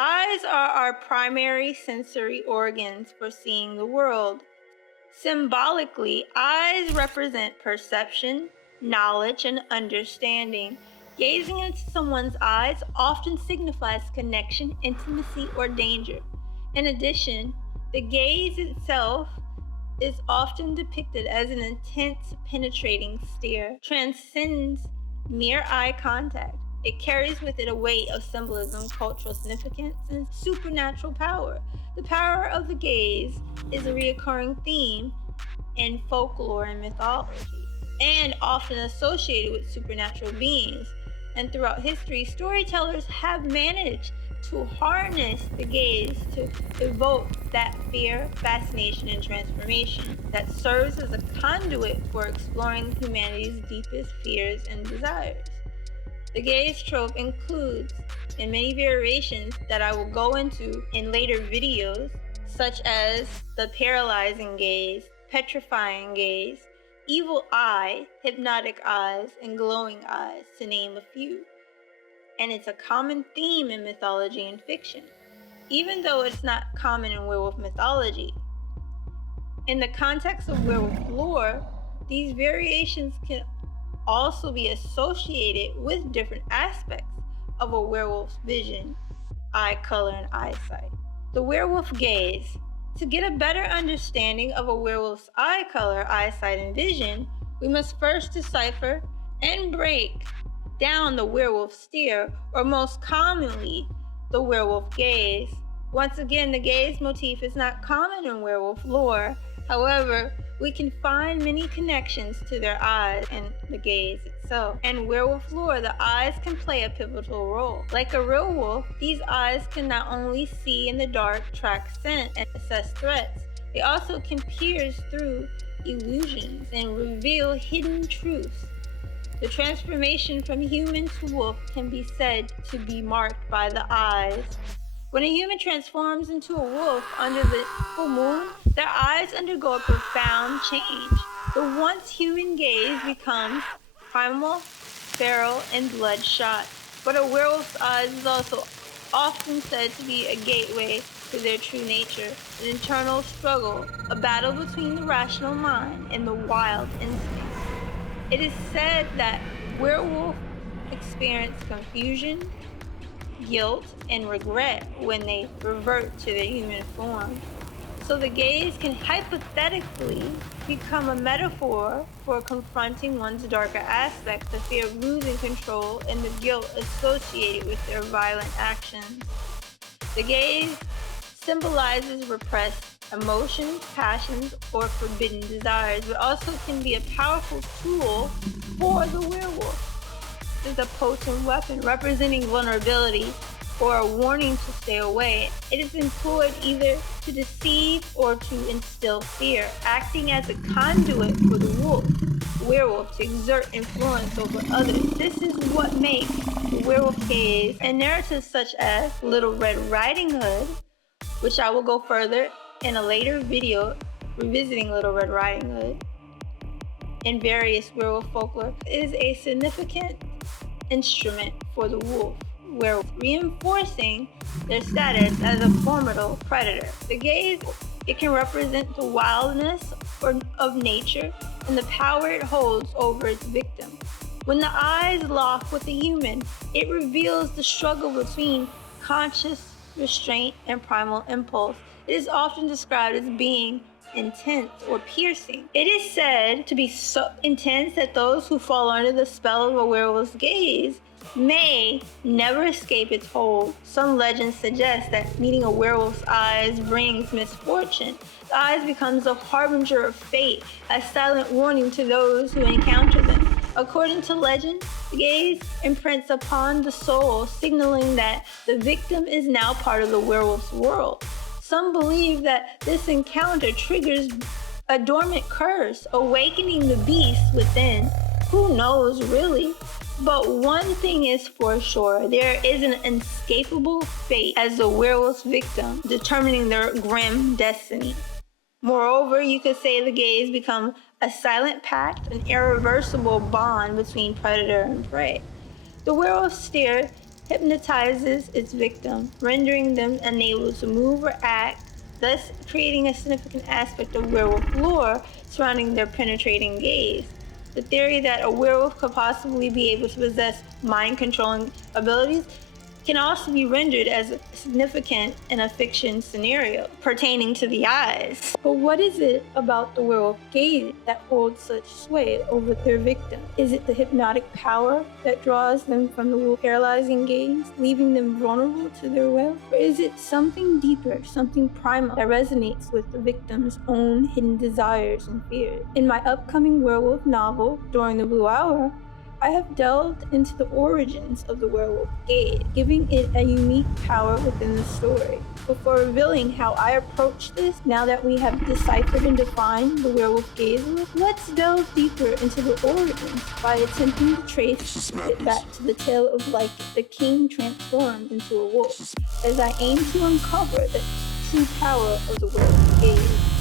Eyes are our primary sensory organs for seeing the world. Symbolically, eyes represent perception, knowledge, and understanding. Gazing into someone's eyes often signifies connection, intimacy, or danger. In addition, the gaze itself is often depicted as an intense, penetrating stare, transcends mere eye contact. It carries with it a weight of symbolism, cultural significance, and supernatural power. The power of the gaze is a recurring theme in folklore and mythology, and often associated with supernatural beings. And throughout history, storytellers have managed to harness the gaze to evoke that fear, fascination, and transformation that serves as a conduit for exploring humanity's deepest fears and desires. The gaze trope includes, in many variations that I will go into in later videos, such as the paralyzing gaze, petrifying gaze, evil eye, hypnotic eyes, and glowing eyes, to name a few. And it's a common theme in mythology and fiction, even though it's not common in werewolf mythology. In the context of werewolf lore, these variations can also be associated with different aspects of a werewolf's vision, eye color, and eyesight. The werewolf gaze. To get a better understanding of a werewolf's eye color, eyesight, and vision, we must first decipher and break down the werewolf stare, or most commonly, the werewolf gaze. Once again, the gaze motif is not common in werewolf lore. However, we can find many connections to their eyes and the gaze itself. In werewolf lore, the eyes can play a pivotal role. Like a real wolf, these eyes can not only see in the dark, track scent, and assess threats, they also can pierce through illusions and reveal hidden truths. The transformation from human to wolf can be said to be marked by the eyes. When a human transforms into a wolf under the full moon, their eyes undergo a profound change. The once human gaze becomes primal, feral, and bloodshot. But a werewolf's eyes is also often said to be a gateway to their true nature, an internal struggle, a battle between the rational mind and the wild instinct. It is said that werewolves experience confusion, guilt, and regret when they revert to their human form. So the gaze can hypothetically become a metaphor for confronting one's darker aspects, the fear of losing control, and the guilt associated with their violent actions. The gaze symbolizes repressed emotions, passions, or forbidden desires, but also can be a powerful tool for the werewolf. It is a potent weapon representing vulnerability or a warning to stay away. It is employed either to deceive or to instill fear, acting as a conduit for the werewolf to exert influence over others. This is what makes the werewolf gaze and narratives such as Little Red Riding Hood, which I will go further in a later video revisiting Little Red Riding Hood, in various werewolf folklore, is a significant instrument for the werewolf, reinforcing their status as a formidable predator. The gaze, it can represent the wildness of nature and the power it holds over its victim. When the eyes lock with a human, it reveals the struggle between conscious restraint and primal impulse. It is often described as being intense or piercing. It is said to be so intense that those who fall under the spell of a werewolf's gaze may never escape its hold. Some legends suggest that meeting a werewolf's eyes brings misfortune. The eyes becomes a harbinger of fate, a silent warning to those who encounter them. According to legend, the gaze imprints upon the soul, signaling that the victim is now part of the werewolf's world. Some believe that this encounter triggers a dormant curse, awakening the beast within. Who knows, really? But one thing is for sure, there is an inescapable fate as the werewolf's victim, determining their grim destiny. Moreover, you could say the gaze becomes a silent pact, an irreversible bond between predator and prey. The werewolf stare hypnotizes its victim, rendering them unable to move or act, thus creating a significant aspect of werewolf lore surrounding their penetrating gaze. The theory that a werewolf could possibly be able to possess mind-controlling abilities can also be rendered as significant in a fiction scenario pertaining to the eyes. But what is it about the werewolf gaze that holds such sway over their victim? Is it the hypnotic power that draws them from the wolf's paralyzing gaze, leaving them vulnerable to their will? Or is it something deeper, something primal that resonates with the victim's own hidden desires and fears? In my upcoming werewolf novel, During the Blue Hour, I have delved into the origins of the werewolf gaze, giving it a unique power within the story. Before revealing how I approach this, now that we have deciphered and defined the werewolf gaze, let's delve deeper into the origins by attempting to trace it back to the tale of like the king transformed into a wolf, as I aim to uncover the true power of the werewolf gaze.